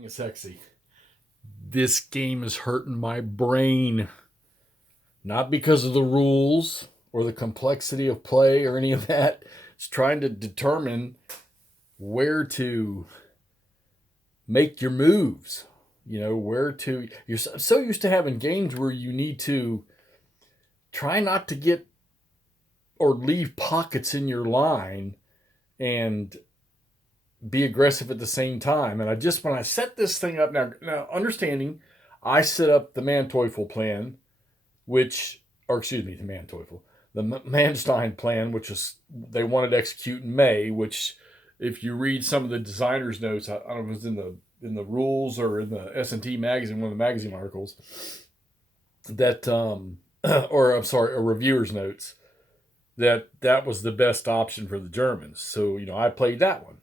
It's sexy. This game is hurting my brain. Not because of the rules or the complexity of play or any of that. It's trying to determine where to make your moves. You know, where to. You're so used to having games where you need to try not to get or leave pockets in your line and be aggressive at the same time. And when I set this thing up now understanding, I set up the Manteuffel plan, the Manteuffel, the Manstein plan, which is they wanted to execute in May. Which, if you read some of the designers' notes, I don't know if it was in the rules or in the S&T magazine, one of the magazine articles, that or I'm sorry, a reviewer's notes that was the best option for the Germans. So I played that one.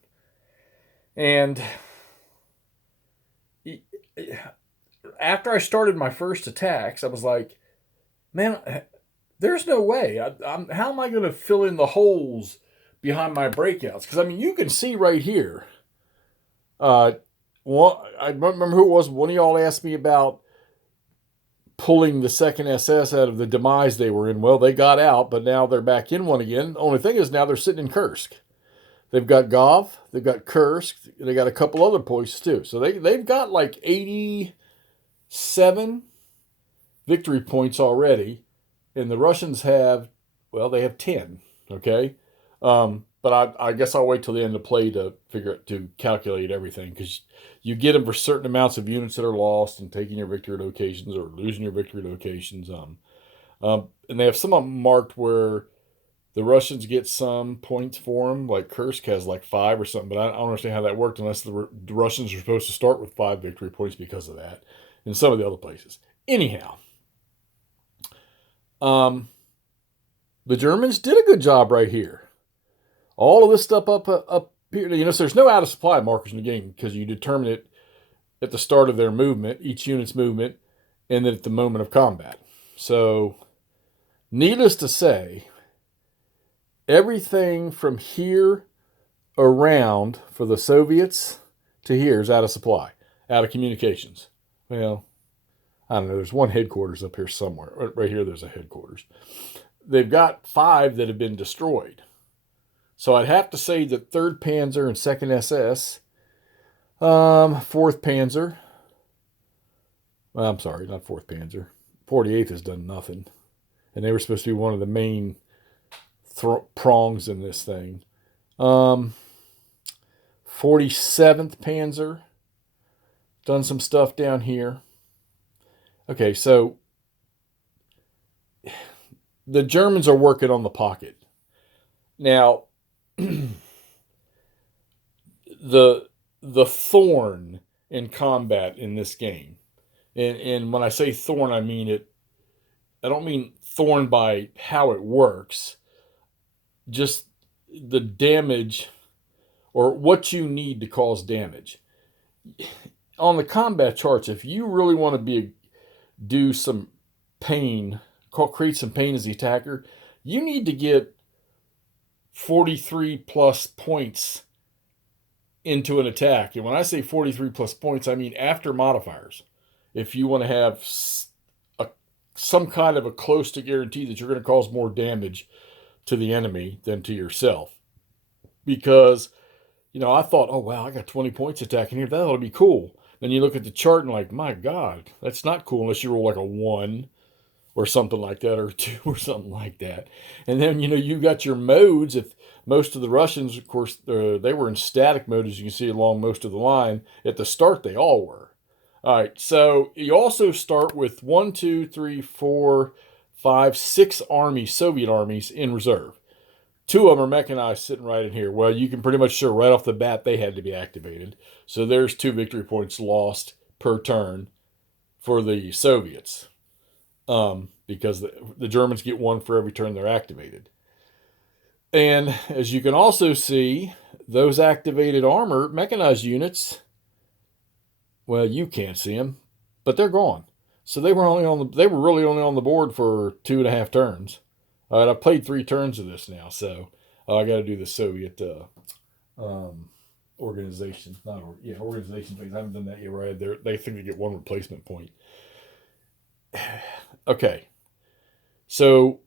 And after I started my first attacks, I was like, man, there's no way. How am I going to fill in the holes behind my breakouts? Because, you can see right here. I don't remember who it was. One of y'all asked me about pulling the second SS out of the demise they were in. Well, they got out, but now they're back in one again. The only thing is now they're sitting in Kursk. They've got Gov, they've got Kursk, they got a couple other places too. So they've got like 87 victory points already, and the Russians they have 10. Okay, but I guess I'll wait till the end of play to calculate everything, because you get them for certain amounts of units that are lost and taking your victory locations or losing your victory locations. And they have some of them marked where the Russians get some points for them, like Kursk has like 5 or something, but I don't understand how that worked unless the Russians are supposed to start with 5 victory points because of that, and some of the other places. Anyhow, the Germans did a good job right here. All of this stuff up here, so there's no out of supply markers in the game because you determine it at the start of their movement, each unit's movement, and then at the moment of combat. So, needless to say, everything from here around for the Soviets to here is out of supply, out of communications. Well, I don't know. There's one headquarters up here somewhere. Right here, there's a headquarters. They've got 5 that have been destroyed. So I'd have to say that 3rd Panzer and 2nd SS, 4th Panzer, well, I'm sorry, not 4th Panzer, 48th has done nothing. And they were supposed to be one of the main prongs in this thing. 47th Panzer, done some stuff down here. Okay, so the Germans are working on the pocket. Now, the thorn in combat in this game, and when I say thorn, I mean it. I don't mean thorn by how it works, just the damage or what you need to cause damage. On the combat charts, if you really want to do some pain, create some pain as the attacker, you need to get 43 plus points into an attack. And when I say 43 plus points, I mean after modifiers. If you want to have some kind of a close to guarantee that you're going to cause more damage to the enemy than to yourself. Because, I thought, oh, wow, I got 20 points attacking here. That ought to be cool. Then you look at the chart and like, my God, that's not cool unless you roll like a 1 or something like that, or 2 or something like that. And then, you got your modes. If most of the Russians, of course, they were in static mode, as you can see along most of the line. At the start, they all were. All right, so you also start with 1, 2, 3, 4, 5, 6 armies, Soviet armies in reserve. 2 of them are mechanized sitting right in here. Well, you can pretty much show right off the bat they had to be activated. So there's 2 victory points lost per turn for the Soviets. Because the Germans get 1 for every turn they're activated. And as you can also see, those activated armor mechanized units, well, you can't see them, but they're gone. So they were really only on the board for 2.5 turns. All right, I've played 3 turns of this now, so I got to do the Soviet organization. Not organization things. I haven't done that yet. Right? They think they get one replacement point. Okay, so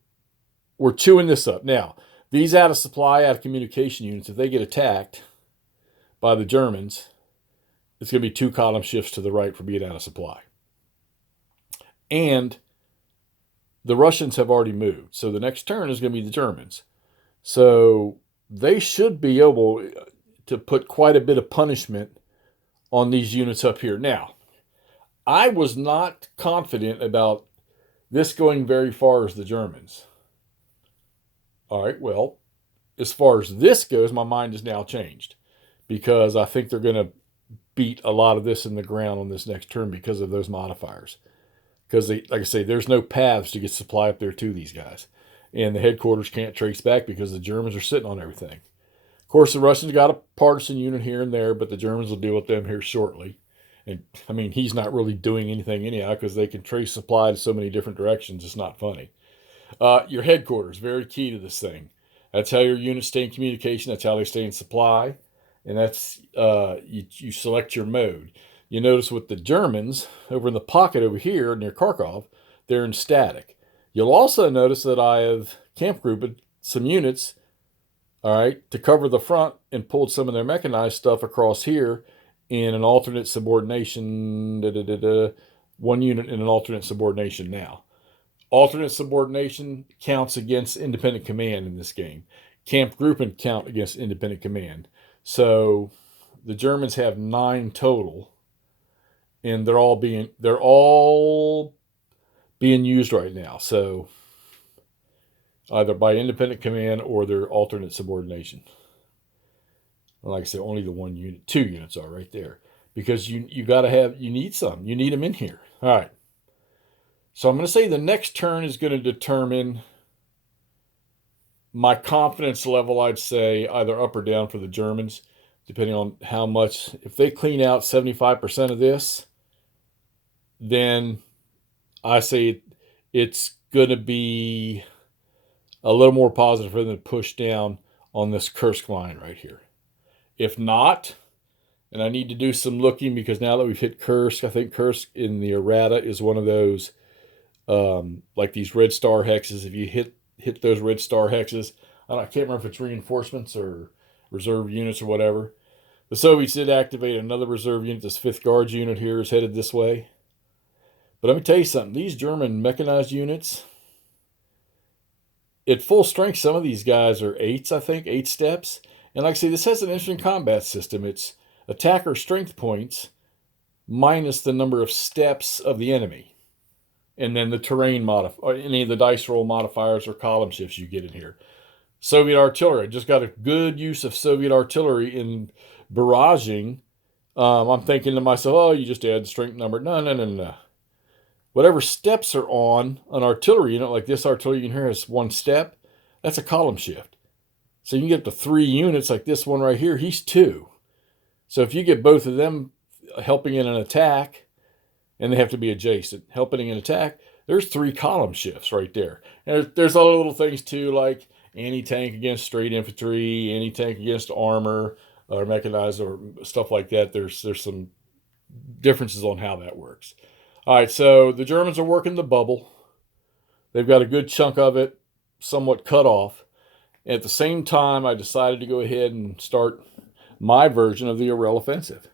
we're chewing this up now. These out of supply, out of communication units, if they get attacked by the Germans, it's going to be 2 column shifts to the right for being out of supply. And the Russians have already moved. So the next turn is going to be the Germans. So they should be able to put quite a bit of punishment on these units up here. Now, I was not confident about this going very far as the Germans. All right, well, as far as this goes, my mind has now changed because I think they're going to beat a lot of this in the ground on this next turn because of those modifiers. Because, like I say, there's no paths to get supply up there to these guys. And the headquarters can't trace back because the Germans are sitting on everything. Of course, the Russians got a partisan unit here and there, but the Germans will deal with them here shortly. And, I mean, he's not really doing anything anyhow because they can trace supply to so many different directions. It's not funny. Your headquarters, very key to this thing. That's how your units stay in communication. That's how they stay in supply. And that's, you select your mode. You notice with the Germans, over in the pocket over here near Kharkov, they're in static. You'll also notice that I have camp grouped some units, all right, to cover the front and pulled some of their mechanized stuff across here in an alternate subordination, one unit in an alternate subordination now. Alternate subordination counts against independent command in this game. Camp grouping count against independent command. So the Germans have 9 total, and they're all being used right now. So either by independent command or their alternate subordination. Like I said, only the 1 unit, 2 units are right there because you need them in here. All right. So I'm going to say the next turn is going to determine my confidence level, I'd say, either up or down for the Germans, depending on how much. If they clean out 75% of this, then I say it's going to be a little more positive for them to push down on this Kursk line right here. If not, and I need to do some looking because now that we've hit Kursk, I think Kursk in the errata is one of those like these red star hexes. If you hit those red star hexes, I can't remember if it's reinforcements or reserve units or whatever. The Soviets did activate another reserve unit. This 5th Guards unit here is headed this way. But let me tell you something. These German mechanized units, at full strength, some of these guys are 8s, I think, 8 steps. And like I say, this has an interesting combat system. It's attacker strength points minus the number of steps of the enemy. And then the terrain modifier, any of the dice roll modifiers or column shifts you get in here. Soviet artillery. I just got a good use of Soviet artillery in barraging. I'm thinking to myself, oh, you just add the strength number. No. Whatever steps are on an artillery unit, like this artillery unit here has 1 step, that's a column shift. So you can get up to 3 units like this one right here. He's 2. So if you get both of them helping in an attack, and they have to be adjacent, helping in an attack, there's 3 column shifts right there. And there's other little things too, like anti-tank against straight infantry, anti-tank against armor, or mechanized, or stuff like that. There's some differences on how that works. All right, so the Germans are working the bubble. They've got a good chunk of it somewhat cut off. At the same time, I decided to go ahead and start my version of the Urel offensive.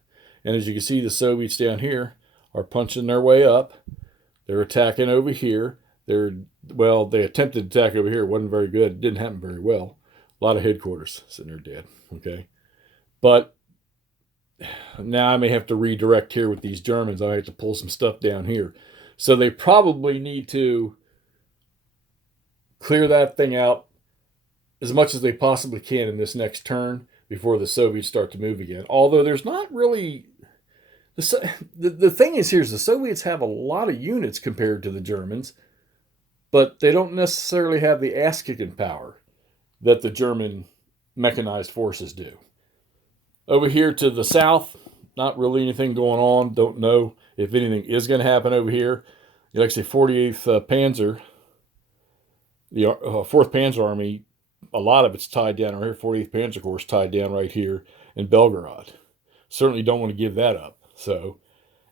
And as you can see, the Soviets down here are punching their way up. They're attacking over here. They attempted to attack over here. It wasn't very good. It didn't happen very well. A lot of headquarters sitting there dead. Okay. But now I may have to redirect here with these Germans. I have to pull some stuff down here. So they probably need to clear that thing out as much as they possibly can in this next turn before the Soviets start to move again. Although there's not really... The thing is here is the Soviets have a lot of units compared to the Germans, but they don't necessarily have the ass-kicking power that the German mechanized forces do. Over here to the south, not really anything going on. Don't know if anything is going to happen over here. Like I say, 48th Panzer, the 4th Panzer Army, a lot of it's tied down right here. 48th Panzer Corps tied down right here. in Belgorod. Certainly don't want to give that up. So,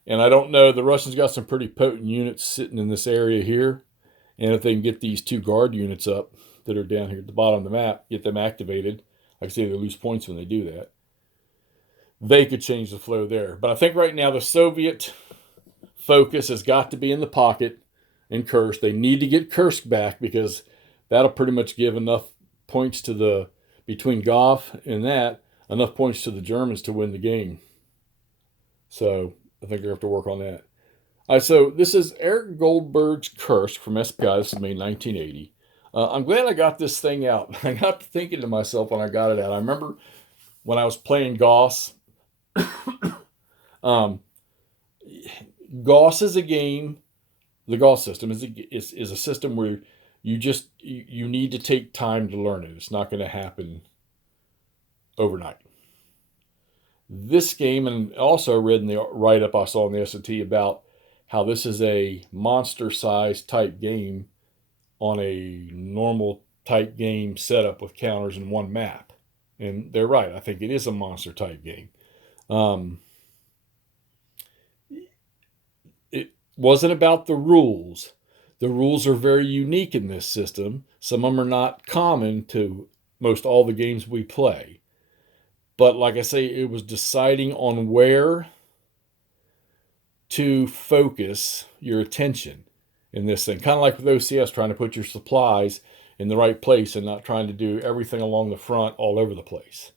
and I don't know, the Russians got some pretty potent units sitting in this area here. And if they can get these 2 guard units up that are down here at the bottom of the map, get them activated, like I say, they lose points when they do that, they could change the flow there. But I think right now the Soviet focus has got to be in the pocket in Kursk. They need to get Kursk back because that'll pretty much give enough points to the, between Goff and that, enough points to the Germans to win the game. So I think they have to work on that. All right, so this is Eric Goldberg's Kursk from SPI. This is made 1980. I'm glad I got this thing out. I got thinking to myself when I got it out. I remember when I was playing Gauss. Gauss is a game. The Gauss system is a system where you need to take time to learn it. It's not going to happen overnight. This game, and also read in the write-up I saw in the S&T about how this is a monster-sized type game on a normal type game setup with counters in one map. And they're right. I think it is a monster-type game. It wasn't about the rules. The rules are very unique in this system. Some of them are not common to most all the games we play. But like I say, it was deciding on where to focus your attention in this thing. Kind of like with OCS, trying to put your supplies in the right place and not trying to do everything along the front all over the place.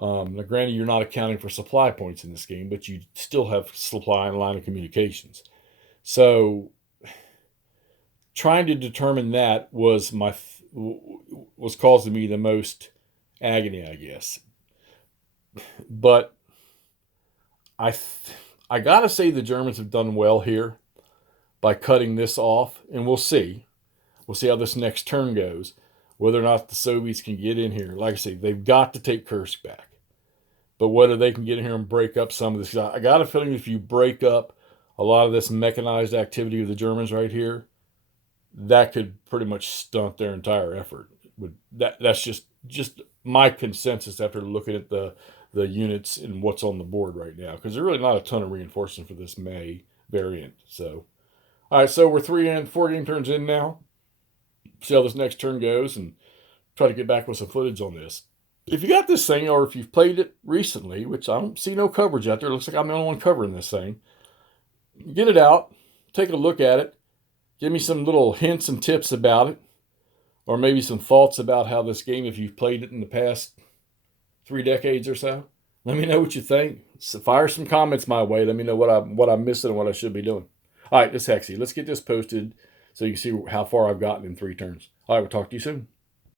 Now, granted, you're not accounting for supply points in this game, but you still have supply and line of communications. So trying to determine that was causing me the most agony, I guess. But I gotta say the Germans have done well here by cutting this off, and we'll see. We'll see how this next turn goes, whether or not the Soviets can get in here. Like I say, they've got to take Kursk back. But whether they can get in here and break up some of this, I got a feeling if you break up a lot of this mechanized activity of the Germans right here, that could pretty much stunt their entire effort. That's just my consensus after looking at the units and what's on the board right now, because there's really not a ton of reinforcement for this May variant. So, all right, so we're 4 game turns in now. See how this next turn goes and try to get back with some footage on this. If you got this thing, or if you've played it recently, which I don't see no coverage out there, it looks like I'm the only one covering this thing, get it out, take a look at it, give me some little hints and tips about it, or maybe some thoughts about how this game, if you've played it in the past 3 decades or so. Let me know what you think. So fire some comments my way. Let me know what I'm missing and what I should be doing. All right, this is Hexy. Let's get this posted so you can see how far I've gotten in 3 turns. All right, we'll talk to you soon.